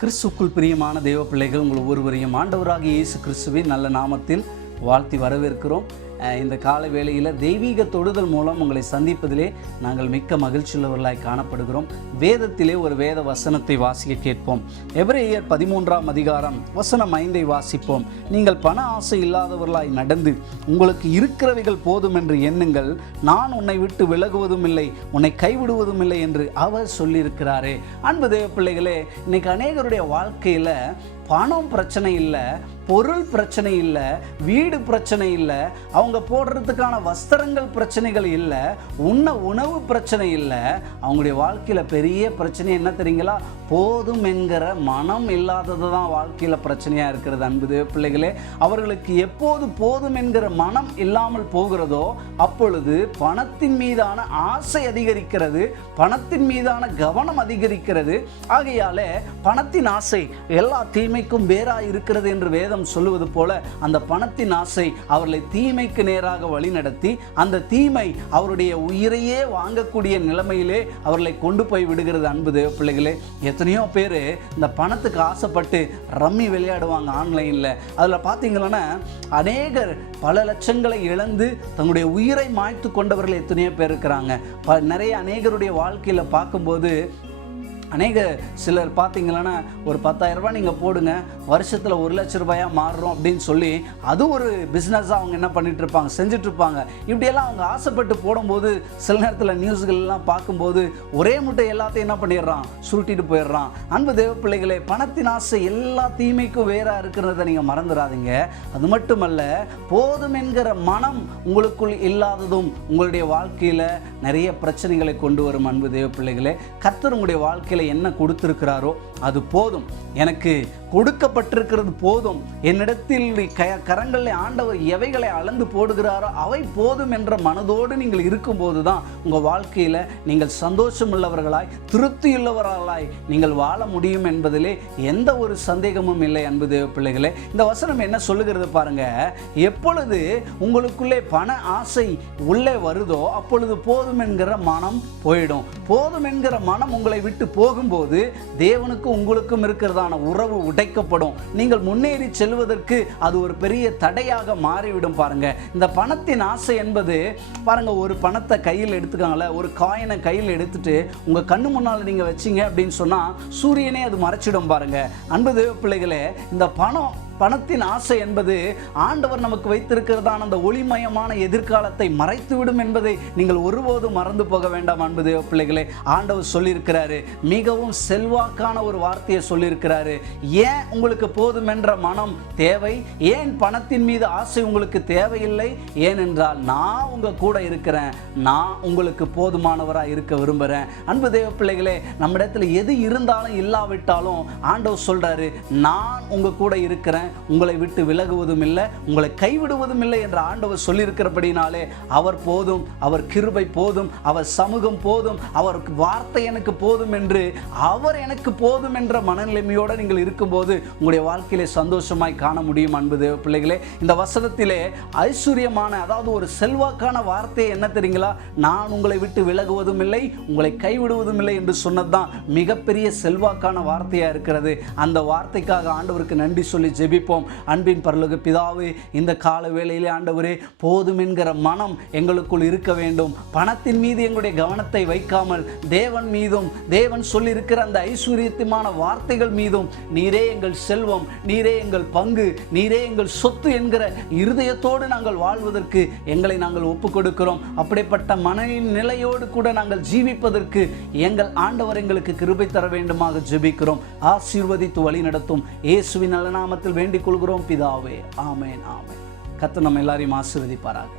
கிறிஸ்துக்குள் பிரியமான தேவ பிள்ளைகள், உங்கள் ஒவ்வொருவரையும் ஆண்டவராகிய இயேசு கிறிஸ்துவின் நல்ல நாமத்தில் வாழ்த்தி வரவேற்கிறோம். இந்த கால வேளையில் தெய்வீக தொடுதல் மூலம் உங்களை சந்திப்பதிலே நாங்கள் மிக்க மகிழ்ச்சியுள்ளவர்களாய் காணப்படுகிறோம். வேதத்திலே ஒரு வேத வசனத்தை வாசிக்க கேட்போம். எபிரேயர் 13ஆம் அதிகாரம் வசனம் 5 வாசிப்போம். நீங்கள் பண ஆசை இல்லாதவர்களாய் நடந்து உங்களுக்கு இருக்கிறவைகள் போதும் என்று எண்ணுங்கள், நான் உன்னை விட்டு விலகுவதும் இல்லை, உன்னை கைவிடுவதும் இல்லை என்று அவர் சொல்லியிருக்கிறாரே. அன்பு தேவ பிள்ளைகளே, இன்னைக்கு அநேகருடைய வாழ்க்கையில் பணம் பிரச்சனை இல்லை, பொருள் பிரச்சனை இல்லை, வீடு பிரச்சனை இல்லை, அவங்க போடுறதுக்கான வஸ்திரங்கள் பிரச்சனைகள் இல்லை, உணவு பிரச்சனை இல்லை. அவங்களுடைய வாழ்க்கையில் பெரிய பிரச்சனை என்ன தெரியுங்களா? போதும் என்கிற மனம் இல்லாதது தான் வாழ்க்கையில் பிரச்சனையாக இருக்கிறது. அன்பு தேவ பிள்ளைகளே, அவர்களுக்கு எப்போது போதும் என்கிற மனம் இல்லாமல் போகிறதோ அப்பொழுது பணத்தின் மீதான ஆசை அதிகரிக்கிறது, பணத்தின் மீதான கவனம் அதிகரிக்கிறது. ஆகையாலே பணத்தின் ஆசை எல்லா தீமைக்கும் வேறாக இருக்கிறது என்று வேதம் சொல்லுவது போல அந்த பணத்தின் ஆசை அவர்களை தீமைக்கு நேராக வழிநடத்தி அந்த தீமை அவருடைய உயிரையே வாங்கக்கூடிய நிலைமையிலே அவர்களை கொண்டு போய் விடுகிறது. அன்பு தேவ பிள்ளைகளே, எத்தனையோ பேர் இந்த பணத்துக்கு ஆசைப்பட்டு ரம்மி விளையாடுவாங்க ஆன்லைனில். அதில் பார்த்தீங்கன்னா அநேகர் பல லட்சங்களை இழந்து தன்னுடைய உயிரை மாய்த்து கொண்டவர்கள் எத்தனையோ பேர் இருக்கிறாங்க. நிறைய அநேகருடைய வாழ்க்கையில் பார்க்கும்போது சிலர் பார்த்தீங்கன்னா ஒரு 10,000 ரூபாய் நீங்கள் போடுங்க, வருஷத்தில் 1,00,000 ரூபாயாக மாறுறோம் அப்படின்னு சொல்லி அது ஒரு பிஸ்னஸாக அவங்க என்ன பண்ணிட்டு இருப்பாங்க, செஞ்சிட்ருப்பாங்க. இப்படியெல்லாம் அவங்க ஆசைப்பட்டு போடும்போது சில நேரத்தில் நியூஸ்கள்லாம் பார்க்கும்போது ஒரே முட்டை எல்லாத்தையும் என்ன பண்ணிடுறான், சுருட்டிட்டு போயிடுறான். அன்பு தேவ பிள்ளைகளே, பணத்தின் ஆசை எல்லா தீமைக்கும் வேறாக இருக்கிறத நீங்கள் மறந்துடாதீங்க. அது மட்டுமல்ல, போதும் என்கிற மனம் உங்களுக்குள் இல்லாததும் உங்களுடைய வாழ்க்கையில் நிறைய பிரச்சனைகளை கொண்டு வரும். அன்பு தேவ பிள்ளைகளே, கர்த்தர் உங்களுடைய வாழ்க்கையில் என்ன கொடுத்திருக்கிறாரோ அது போதும், எனக்கு கொடுக்கப்பட்டிருக்கிறது போதும், என்னிடத்தில் கரங்களில் ஆண்டவர் எவைகளை அளந்து போடுகிறாரோ அவை போதும் என்ற மனதோடு நீங்கள் இருக்கும்போது தான் உங்கள் வாழ்க்கையில் நீங்கள் சந்தோஷமுள்ளவர்களாய் திருப்தியுள்ளவர்களாய் நீங்கள் வாழ முடியும் என்பதிலே எந்த ஒரு சந்தேகமும் இல்லை. அன்பு தேவ பிள்ளைகளே, இந்த வசனம் என்ன சொல்லுகிறது பாருங்க. எப்பொழுது உங்களுக்குள்ளே பண ஆசை உள்ளே வருதோ அப்பொழுது போதும் என்கிற மனம் போயிடும். போதும் என்கிற மனம் உங்களை விட்டு போகும்போது தேவனுக்கும் உங்களுக்கும் இருக்கிறதான உறவு உடைக்கப்படும். நீங்கள் முன்னேறி செல்வதற்கு அது ஒரு பெரிய தடையாக மாறிவிடும். பாருங்க, இந்த பணத்தின் ஆசை என்பது பாருங்க, ஒரு பணத்தை கையில் எடுத்துக்காங்களே, ஒரு காயினை கையில் எடுத்துட்டு உங்க கண்ணு முன்னால் நீங்க வச்சீங்க அப்படின்னு சொன்னா சூரியனே அது மறைச்சிடும். பாருங்க அன்பு தேவ பிள்ளைகளே, இந்த பணத்தின் ஆசை என்பது ஆண்டவர் நமக்கு வைத்திருக்கிறதான அந்த ஒளிமயமான எதிர்காலத்தை மறைத்துவிடும் என்பதை நீங்கள் ஒருபோதும் மறந்து போக வேண்டாம். அன்பு தேவ பிள்ளைகளே, ஆண்டவர் சொல்லியிருக்கிறாரு, மிகவும் செல்வாக்கான ஒரு வார்த்தையை சொல்லியிருக்கிறாரு. ஏன் உங்களுக்கு போதும் என்ற மனம் தேவை? ஏன் பணத்தின் மீது ஆசை உங்களுக்கு தேவையில்லை? ஏனென்றால் நான் உங்க கூட இருக்கிறேன், நான் உங்களுக்கு போதுமானவராக இருக்க விரும்புகிறேன். அன்பு தேவ பிள்ளைகளே, நம்ம இடத்துல எது இருந்தாலும் இல்லாவிட்டாலும் ஆண்டவர் சொல்றாரு, நான் உங்க கூட இருக்கிறேன், உங்களை விட்டு விலகுவதும் இல்லை, உங்களை கைவிடுவதும் இல்லை என்று ஆண்டவர் சொல்லியிருக்கிறபடினாலே அவர் போதும், அவர் கிருபை போதும், அவர் சமூகம் போதும், அவர் வார்த்தை எனக்கு போதும் என்று, அவர் எனக்கு போதும் என்ற மனநிலைமையோடு நீங்கள் இருக்கும்போது உங்களுடைய வாழ்க்கையிலே சந்தோஷமாய் காண முடியும். அன்பு தேவ பிள்ளைகளே, இந்த வசனத்திலே ஐஸ்வர்யமான, அதாவது ஒரு செல்வாக்கான வார்த்தை என்ன தெரியுங்களா? நான் உங்களை விட்டு விலகுவதும் இல்லை, உங்களை கைவிடுவதும் இல்லை என்று சொன்னதுதான் மிகப்பெரிய செல்வாக்கான வார்த்தையா இருக்கிறது. அந்த வார்த்தைக்காக ஆண்டவருக்கு நன்றி சொல்லி ஜெபி. அன்பின் பரலோக பிதாவே, இந்த கால வேளையிலே ஆண்டவரே, போதும் என்கிற மனம் எங்களுக்குள் இருக்க வேண்டும். பணத்தின் மீது எங்களுடைய கவனத்தை வைக்காமல் தேவன் மீதும், தேவன் சொல்லி இருக்கிற அந்த ஐஸ்வர்யமான வார்த்தைகள் மீதும், நீரே எங்கள் செல்வம், நீரே எங்கள் பங்கு, நீரே எங்கள் சொத்து என்கிற இருதயத்தோடு நாங்கள் வாழ்வதற்கு எங்களை நாங்கள் ஒப்புக் கொடுக்கிறோம். அப்படிப்பட்ட மனநிலையோடு கூட நாங்கள் ஜீவிப்பதற்கு எங்கள் ஆண்டவர் எங்களுக்கு கிருபை தர வேண்டுமாக ஜெபிக்கிறோம். ஆசீர்வதித்து வழி நடத்தும் இயேசுவின் நல்ல நாமத்தில் வேண்டிக் கொள்கிறோம் பிதாவே. ஆமென், ஆமென். கர்த்தர் நம்ம எல்லாரையும் ஆசீர்வதிப்பாராக.